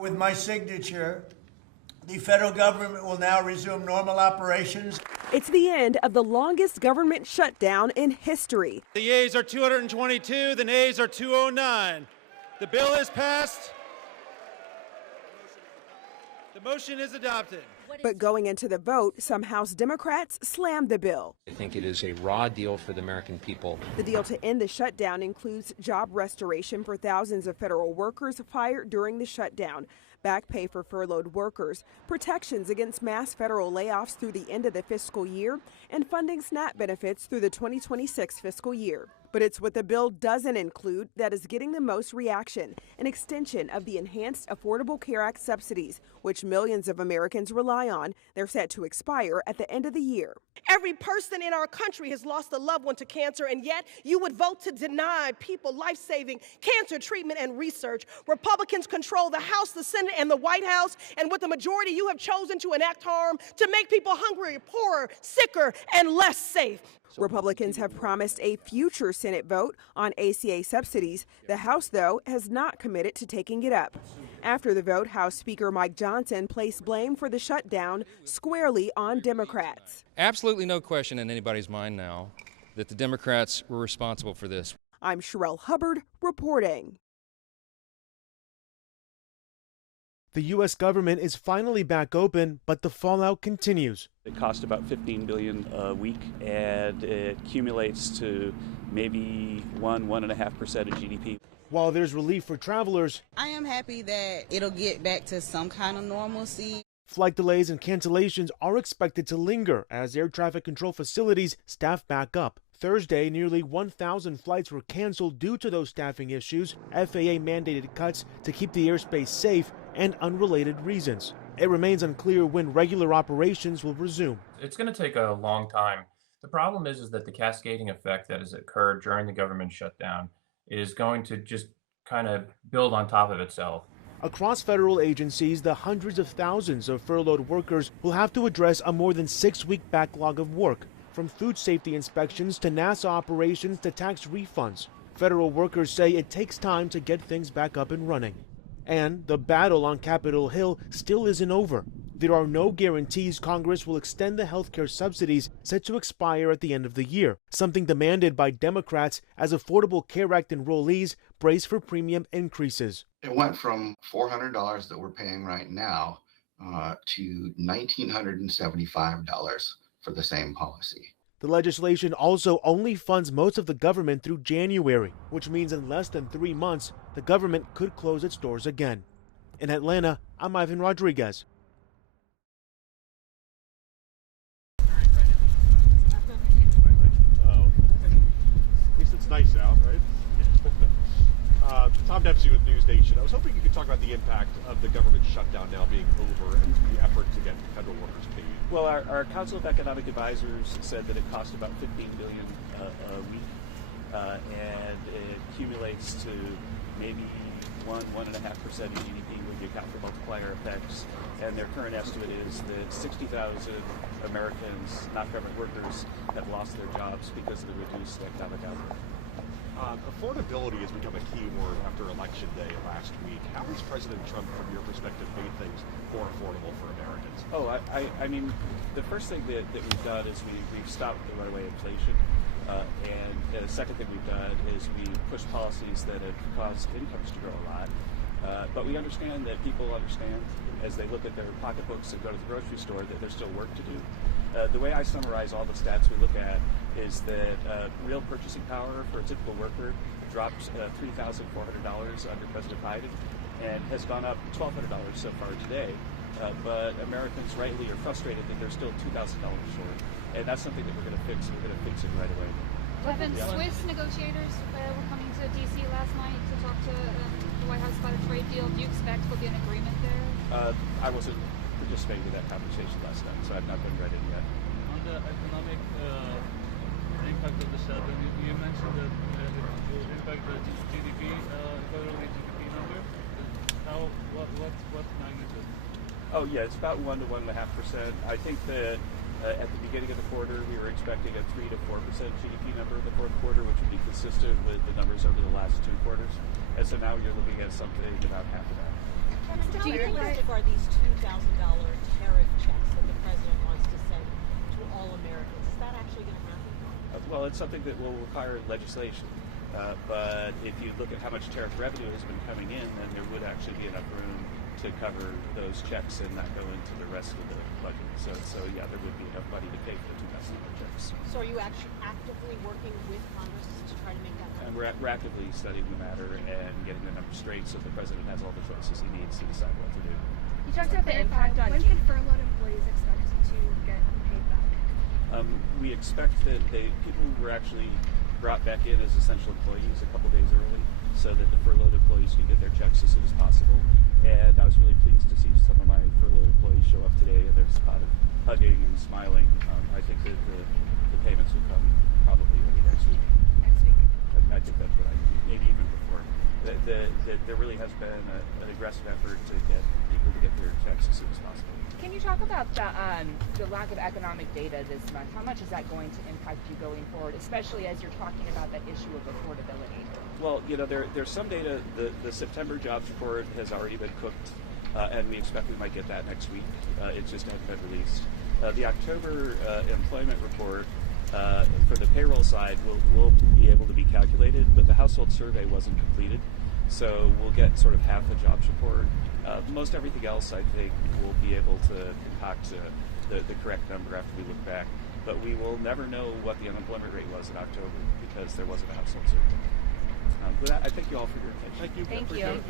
With my signature, the federal government will now resume normal operations. It's the end of the longest government shutdown in history. The yeas are 222, the nays are 209. The bill is passed. The motion is adopted. But going into the vote, some House Democrats slammed the bill. I think it is a raw deal for the American people. The deal to end the shutdown includes job restoration for thousands of federal workers fired during the shutdown, back pay for furloughed workers, protections against mass federal layoffs through the end of the fiscal year, and funding SNAP benefits through the 2026 fiscal year. But it's what the bill doesn't include that is getting the most reaction, an extension of the Enhanced Affordable Care Act subsidies, which millions of Americans rely on. They're set to expire at the end of the year. Every person in our country has lost a loved one to cancer, and yet you would vote to deny people life-saving cancer treatment and research. Republicans control the House, the Senate, and the White House, and with the majority, you have chosen to enact harm to make people hungrier, poorer, sicker, and less safe. Republicans have promised a future Senate vote on ACA subsidies. The House, though, has not committed to taking it up. After the vote, House Speaker Mike Johnson placed blame for the shutdown squarely on Democrats. Absolutely no question in anybody's mind now that the Democrats were responsible for this. I'm Sherelle Hubbard reporting. The U.S. government is finally back open, but the fallout continues. It costs about $15 billion a week, and it accumulates to maybe 1.5% of GDP. While there's relief for travelers, I am happy that it'll get back to some kind of normalcy. Flight delays and cancellations are expected to linger as air traffic control facilities staff back up. Thursday, nearly 1,000 flights were canceled due to those staffing issues, FAA mandated cuts to keep the airspace safe, and unrelated reasons. It remains unclear when regular operations will resume. It's going to take a long time. The problem is that the cascading effect that has occurred during the government shutdown is going to just kind of build on top of itself. Across federal agencies, the hundreds of thousands of furloughed workers will have to address a more than 6-week backlog of work, from food safety inspections to NASA operations to tax refunds. Federal workers say it takes time to get things back up and running. And the battle on Capitol Hill still isn't over. There are no guarantees Congress will extend the health care subsidies set to expire at the end of the year, something demanded by Democrats as Affordable Care Act enrollees brace for premium increases. It went from $400 that we're paying right now to $1,975 for the same policy. The legislation also only funds most of the government through January, which means in less than 3 months, the government could close its doors again. In Atlanta, I'm Ivan Rodriguez. At least it's nice out, right? Tom Dempsey with News Nation. I was hoping you could talk about the impact of the government shutdown now being over and the effort to get federal workers paid. Well, our Council of Economic Advisors said that it cost about $15 billion a week, and it accumulates to maybe 1.5% of GDP when you account for multiplier effects. And their current estimate is that 60,000 Americans, not government workers, have lost their jobs because of the reduced economic output. Affordability has become a key word after Election Day last week. How has President Trump, from your perspective, made things more affordable for Americans? Oh, I mean, the first thing that we've done is we've stopped the runaway inflation. And the second thing we've done is we've pushed policies that have caused incomes to grow a lot. But we understand that people understand as they look at their pocketbooks and go to the grocery store that there's still work to do. The way I summarize all the stats we look at is that real purchasing power for a typical worker dropped $3,400 under President Biden and has gone up $1,200 so far today. But Americans rightly are frustrated that they're still $2,000 short. And that's something that we're going to fix, and we're going to fix it right away. Kevin, Swiss negotiators were coming to D.C. last night to talk to the White House about a trade deal. Do you expect there'll be an agreement there? I wasn't participating in that conversation last night, so I've not been read in yet. On the economic impact of the shutdown, you mentioned that it will impact the GDP, federal GDP number. What magnitude? Oh yeah, it's about 1 to 1.5%. I think that at the beginning of the quarter, we were expecting a 3 to 4% GDP number in the fourth quarter, which would be consistent with the numbers over the last 2 quarters. And so now you're looking at something about half of that. How realistic are these $2,000 tariff checks that the president wants to send to all Americans? Is that actually going to happen? Well, it's something that will require legislation. But if you look at how much tariff revenue has been coming in, then there would actually be enough room to cover those checks and not go into the rest of the budget. So yeah, there would be enough money to pay for the $2,000 checks. So are you actually actively working with Congress to try to make that happen? And we're actively studying the matter and getting the numbers straight so the president has all the choices he needs to decide what to do. You talked about the impact on... When can furloughed employees expect to get paid back? We expect that people who were actually brought back in as essential employees a couple days early so that the furloughed employees could get their checks as soon as possible. And I was really pleased to see some of my furloughed employees show up today, and there's a lot of hugging and smiling. I think that the payments will come probably early next week. Next week? I think that's what maybe even before. There really has been an aggressive effort to get people to get their checks as soon as possible. Can you talk about the lack of economic data this month? How much is that going to impact you going forward, especially as you're talking about that issue of affordability? Well, there's some data. The September jobs report has already been cooked, and we expect we might get that next week. It just hasn't been released. The October employment report for the payroll side will be able to be calculated, but the household survey wasn't completed. So we'll get sort of half the jobs report. Most everything else, I think, we'll be able to concoct the correct number after we look back. But we will never know what the unemployment rate was in October because there wasn't a household survey. With that, I thank you all for your attention. Thank you.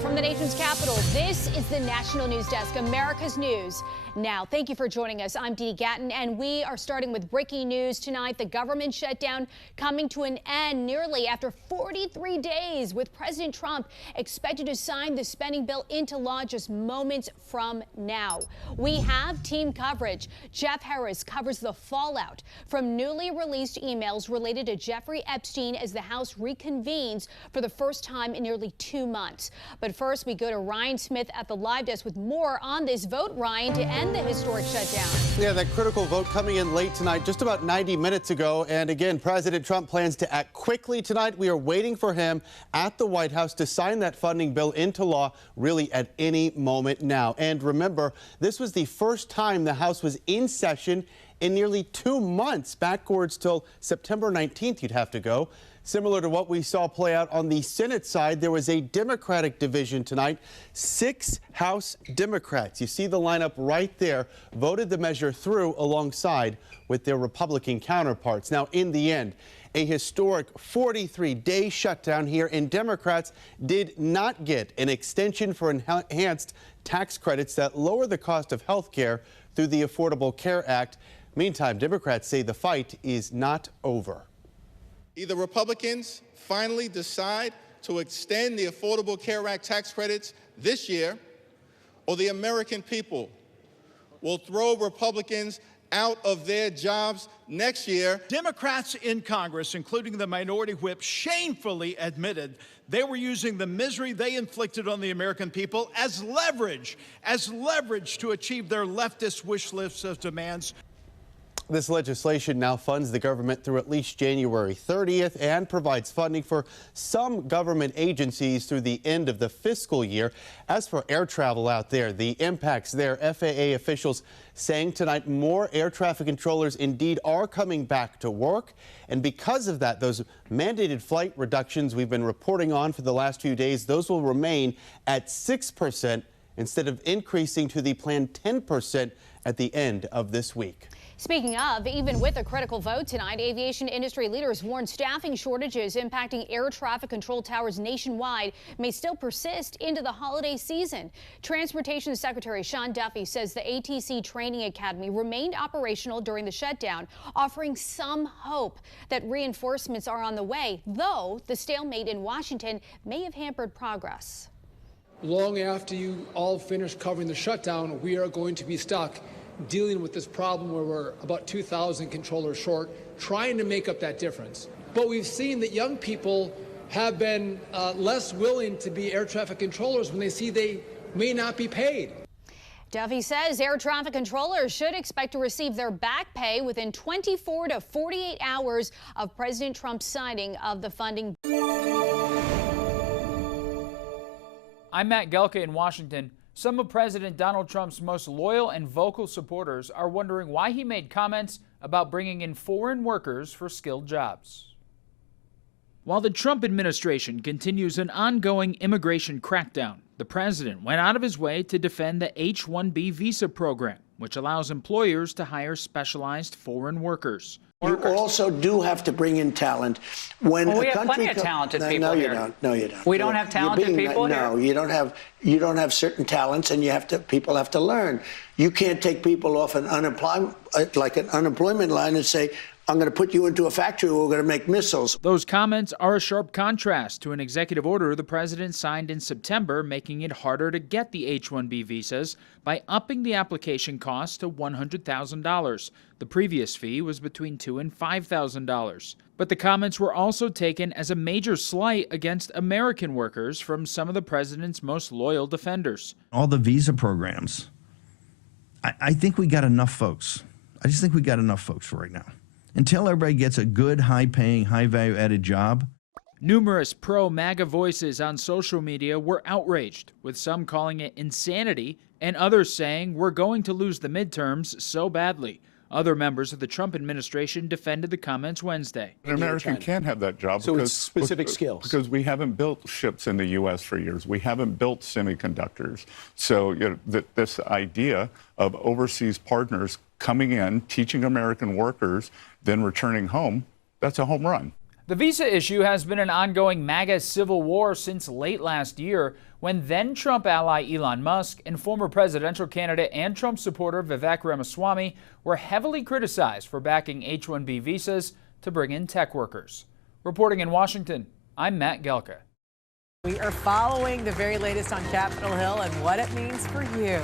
From the nation's capital, this is the National News Desk, America's News. Now, thank you for joining us. I'm Dee Gatton, and we are starting with breaking news tonight. The government shutdown coming to an end nearly after 43 days, with President Trump expected to sign the spending bill into law just moments from now. We have team coverage. Jeff Harris covers the fallout from newly released emails related to Jeffrey Epstein as the House reconvenes for the first time in nearly 2 months. But first, we go to Ryan Smith at the live desk with more on this vote, Ryan, to end the historic shutdown. Yeah, that critical vote coming in late tonight, just about 90 minutes ago. And again, President Trump plans to act quickly tonight. We are waiting for him at the White House to sign that funding bill into law really at any moment now. And remember, this was the first time the House was in session in nearly 2 months, backwards till September 19th, you'd have to go. Similar to what we saw play out on the Senate side, there was a Democratic division tonight. 6 House Democrats, you see the lineup right there, voted the measure through alongside with their Republican counterparts. Now, in the end, a historic 43-day shutdown here, and Democrats did not get an extension for enhanced tax credits that lower the cost of health care through the Affordable Care Act. Meantime, Democrats say the fight is not over. Either Republicans finally decide to extend the Affordable Care Act tax credits this year, or the American people will throw Republicans out of their jobs next year. Democrats in Congress, including the minority whip, shamefully admitted they were using the misery they inflicted on the American people as leverage to achieve their leftist wish lists of demands. This legislation now funds the government through at least January 30th and provides funding for some government agencies through the end of the fiscal year. As for air travel out there, the impacts there, FAA officials saying tonight more air traffic controllers indeed are coming back to work. And because of that, those mandated flight reductions we've been reporting on for the last few days, those will remain at 6% instead of increasing to the planned 10% at the end of this week. Speaking of, even with a critical vote tonight, aviation industry leaders warn staffing shortages impacting air traffic control towers nationwide may still persist into the holiday season. Transportation Secretary Sean Duffy says the ATC Training Academy remained operational during the shutdown, offering some hope that reinforcements are on the way, though the stalemate in Washington may have hampered progress. Long after you all finish covering the shutdown, we are going to be stuck dealing with this problem where we're about 2,000 controllers short, trying to make up that difference. But we've seen that young people have been less willing to be air traffic controllers when they see they may not be paid. Duffy says air traffic controllers should expect to receive their back pay within 24 to 48 hours of President Trump's signing of the funding. I'm Matt Gelka in Washington. Some of President Donald Trump's most loyal and vocal supporters are wondering why he made comments about bringing in foreign workers for skilled jobs. While the Trump administration continues an ongoing immigration crackdown, the president went out of his way to defend the H-1B visa program, which allows employers to hire specialized foreign workers. You also do have to bring in talent. When we a have country plenty of talented people no, here. You don't. No, you don't. We don't have talented people here? No, you don't have certain talents, and people have to learn. You can't take people off an unemployment line and say, I'm going to put you into a factory where we're going to make missiles. Those comments are a sharp contrast to an executive order the president signed in September, making it harder to get the H-1B visas by upping the application cost to $100,000. The previous fee was between $2,000 and $5,000. But the comments were also taken as a major slight against American workers from some of the president's most loyal defenders. All the visa programs, I think we got enough folks. I just think we got enough folks for right now. Until everybody gets a good, high-paying, high-value-added job. Numerous pro-MAGA voices on social media were outraged, with some calling it insanity and others saying we're going to lose the midterms so badly. Other members of the Trump administration defended the comments Wednesday. An American can't have that job so it's specific skills. Because we haven't built ships in the U.S. for years. We haven't built semiconductors. So this idea of overseas partners coming in, teaching American workers, then returning home, that's a home run. The visa issue has been an ongoing MAGA civil war since late last year, when then-Trump ally Elon Musk and former presidential candidate and Trump supporter Vivek Ramaswamy were heavily criticized for backing H-1B visas to bring in tech workers. Reporting in Washington, I'm Matt Gelka. We are following the very latest on Capitol Hill and what it means for you.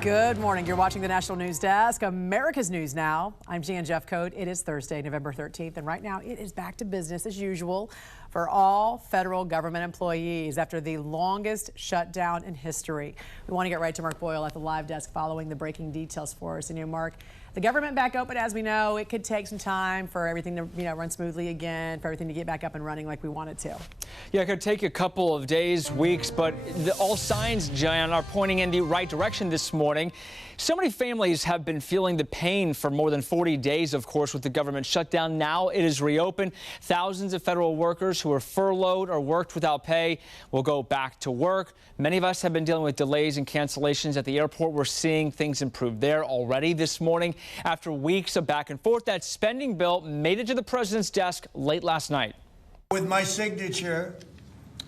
Good morning. You're watching the National News Desk, America's News Now. I'm Jan Jeffcoat. It is Thursday, November 13th, and right now it is back to business as usual for all federal government employees after the longest shutdown in history. We want to get right to Mark Boyle at the live desk following the breaking details for us. And Mark, the government back open, as we know, it could take some time for everything to run smoothly again, for everything to get back up and running like we want it to. Yeah, it could take a couple of days, weeks, but all signs, Jan, are pointing in the right direction this morning. So many families have been feeling the pain for more than 40 days, of course, with the government shutdown. Now it is reopened. Thousands of federal workers who are furloughed or worked without pay will go back to work. Many of us have been dealing with delays and cancellations at the airport. We're seeing things improve there already this morning. After weeks of back and forth, that spending bill made it to the president's desk late last night. With my signature,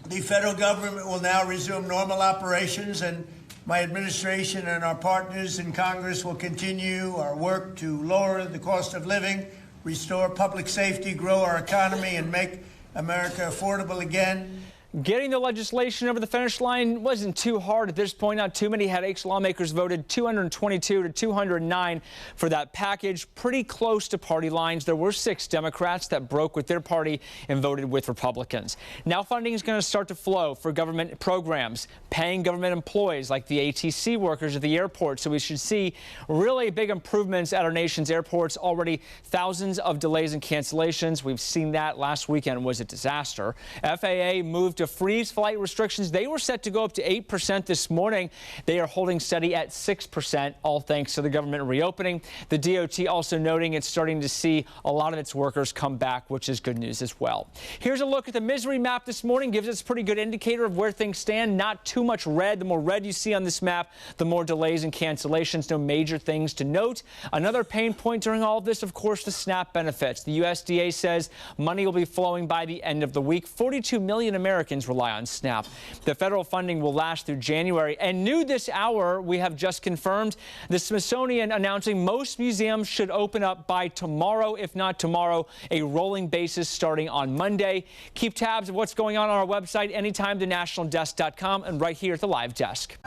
the federal government will now resume normal operations, and my administration and our partners in Congress will continue our work to lower the cost of living, restore public safety, grow our economy, and make America affordable again. Getting the legislation over the finish line wasn't too hard at this point. Not too many headaches. Lawmakers voted 222 to 209 for that package, pretty close to party lines. There were 6 Democrats that broke with their party and voted with Republicans. Now funding is going to start to flow for government programs, paying government employees like the ATC workers at the airport. So we should see really big improvements at our nation's airports. Already thousands of delays and cancellations. We've seen that. Last weekend was a disaster. FAA moved to freeze flight restrictions. They were set to go up to 8% this morning. They are holding steady at 6%, all thanks to the government reopening. The DOT also noting it's starting to see a lot of its workers come back, which is good news as well. Here's a look at the misery map this morning. Gives us a pretty good indicator of where things stand. Not too much red. The more red you see on this map, the more delays and cancellations. No major things to note. Another pain point during all of this, of course, the SNAP benefits. The USDA says money will be flowing by the end of the week. 42 million Americans rely on SNAP. The federal funding will last through January. And new this hour, we have just confirmed, the Smithsonian announcing most museums should open up by tomorrow, if not tomorrow, a rolling basis starting on Monday. Keep tabs of what's going on our website anytime, thenationaldesk.com, and right here at the live desk.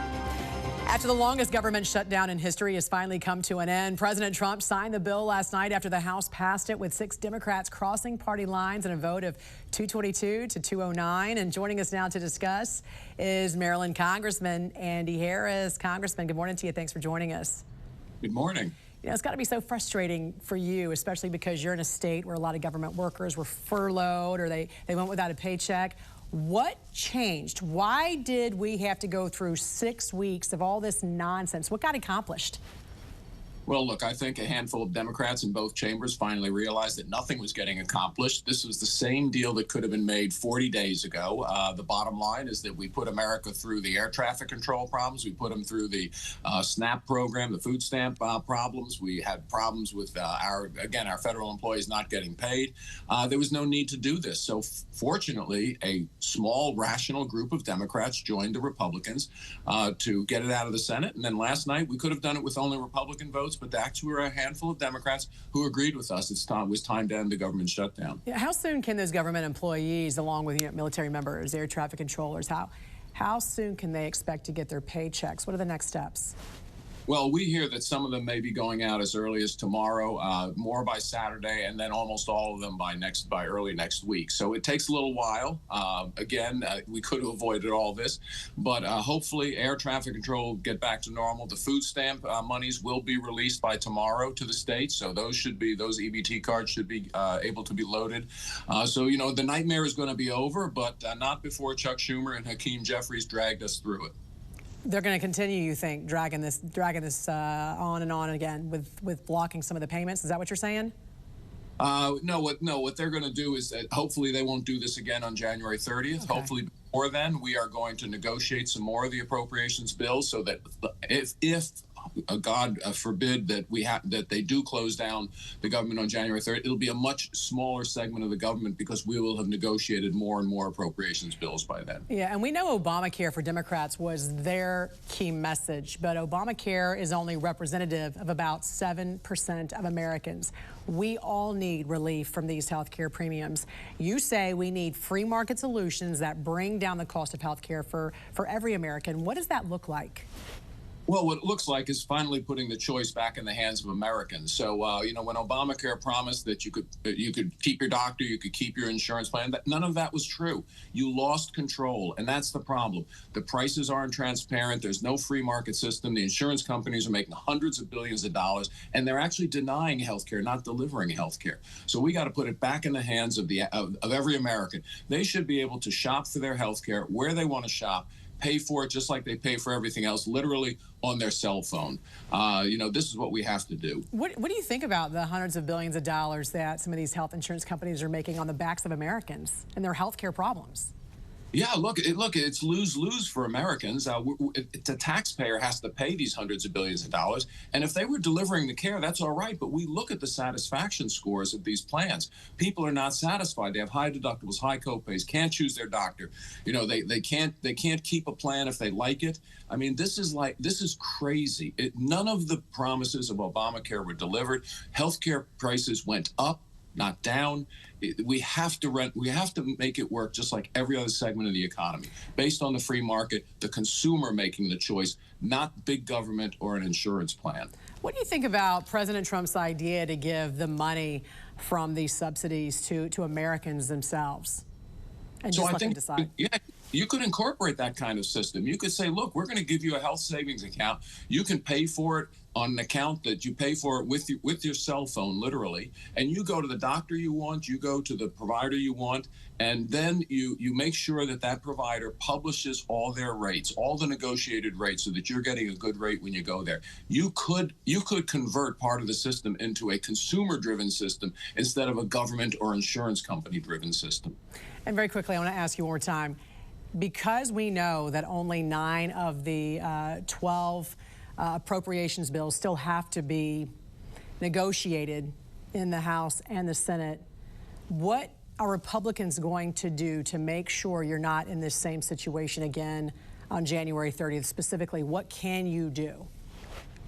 After the longest government shutdown in history has finally come to an end, President Trump signed the bill last night after the House passed it with 6 Democrats crossing party lines in a vote of 222 to 209. And joining us now to discuss is Maryland Congressman Andy Harris. Congressman, good morning to you. Thanks for joining us. Good morning. You know, it's got to be so frustrating for you, especially because you're in a state where a lot of government workers were furloughed or they went without a paycheck. What changed? Why did we have to go through 6 weeks of all this nonsense? What got accomplished? Well, look, I think a handful of Democrats in both chambers finally realized that nothing was getting accomplished. This was the same deal that could have been made 40 days ago. The bottom line is that we put America through the air traffic control problems. We put them through the SNAP program, the food stamp problems. We had problems with our federal employees not getting paid. There was no need to do this. So fortunately, a small, rational group of Democrats joined the Republicans to get it out of the Senate. And then last night, we could have done it with only Republican votes, but actually were a handful of Democrats who agreed with us. It was time to end the government shutdown. Yeah, how soon can those government employees, along with military members, air traffic controllers, how soon can they expect to get their paychecks? What are the next steps? Well, we hear that some of them may be going out as early as tomorrow, more by Saturday, and then almost all of them by early next week. So it takes a little while. We could have avoided all this, but hopefully air traffic control will get back to normal. The food stamp monies will be released by tomorrow to the states, so those EBT cards should be able to be loaded. So the nightmare is going to be over, but not before Chuck Schumer and Hakeem Jeffries dragged us through it. They're going to continue, you think, dragging this on and on again with blocking some of the payments? Is that what you're saying? No, what they're going to do is that hopefully they won't do this again on January 30th. Okay. Hopefully before then, we are going to negotiate some more of the appropriations bills so that if God forbid that they do close down the government on January 3rd, it'll be a much smaller segment of the government because we will have negotiated more and more appropriations bills by then. Yeah, and we know Obamacare for Democrats was their key message, but Obamacare is only representative of about 7% of Americans. We all need relief from these health care premiums. You say we need free market solutions that bring down the cost of health care for every American. What does that look like? Well, what it looks like is finally putting the choice back in the hands of Americans. So, when Obamacare promised that you could keep your doctor, you could keep your insurance plan, none of that was true. You lost control, and that's the problem. The prices aren't transparent. There's no free market system. The insurance companies are making hundreds of billions of dollars, and they're actually denying health care, not delivering health care. So we got to put it back in the hands of every American. They should be able to shop for their health care where they want to shop, pay for it just like they pay for everything else, literally on their cell phone. This is what we have to do. What do you think about the hundreds of billions of dollars that some of these health insurance companies are making on the backs of Americans and their health care problems? Yeah, look, it's lose-lose for Americans. The taxpayer has to pay these hundreds of billions of dollars, and if they were delivering the care, that's all right, but we look at the satisfaction scores of these plans. People are not satisfied. They have high deductibles, high copays, can't choose their doctor. They can't keep a plan if they like it. I mean, this is crazy. None of the promises of Obamacare were delivered. Healthcare prices went up, not down. We have to make it work just like every other segment of the economy, based on the free market, the consumer making the choice, not big government or an insurance plan. What do you think about President Trump's idea to give the money from these subsidies to Americans themselves? And just let them decide. Yeah, you could incorporate that kind of system. You could say, look, we're going to give you a health savings account. You can pay for it on an account that you pay for it with your cell phone, literally, and you go to the doctor you want, you go to the provider you want, and then you make sure that provider publishes all their rates, all the negotiated rates, so that you're getting a good rate when you go there. You could convert part of the system into a consumer-driven system instead of a government or insurance company-driven system. And very quickly, I want to ask you one more time, because we know that only 9 of the 12 appropriations bills still have to be negotiated in the House and the Senate, what are Republicans going to do to make sure you're not in this same situation again on January 30th? Specifically, what can you do?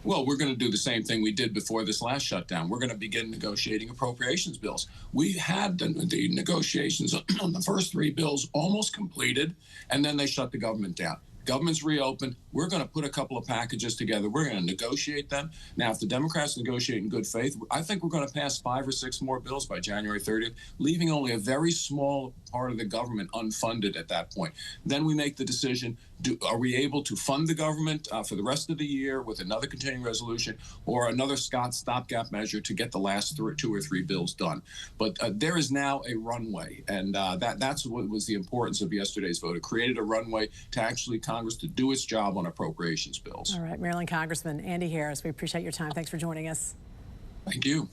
Well, we're going to do the same thing we did before this last shutdown. We're going to begin negotiating appropriations bills. We had the negotiations on the first 3 bills almost completed, and then they shut the government down. Government's reopened. We're going to put a couple of packages together. We're going to negotiate them. Now, if the Democrats negotiate in good faith, I think we're going to pass 5 or 6 more bills by January 30th, leaving only a very small part of the government unfunded at that point. Then we make the decision, are we able to fund the government for the rest of the year with another continuing resolution or another stopgap measure to get the last 2 or 3 bills done? But there is now a runway, and that's what was the importance of yesterday's vote. It created a runway to actually Congress to do its job on appropriations bills. All right, Maryland Congressman Andy Harris, we appreciate your time. Thanks for joining us. Thank you.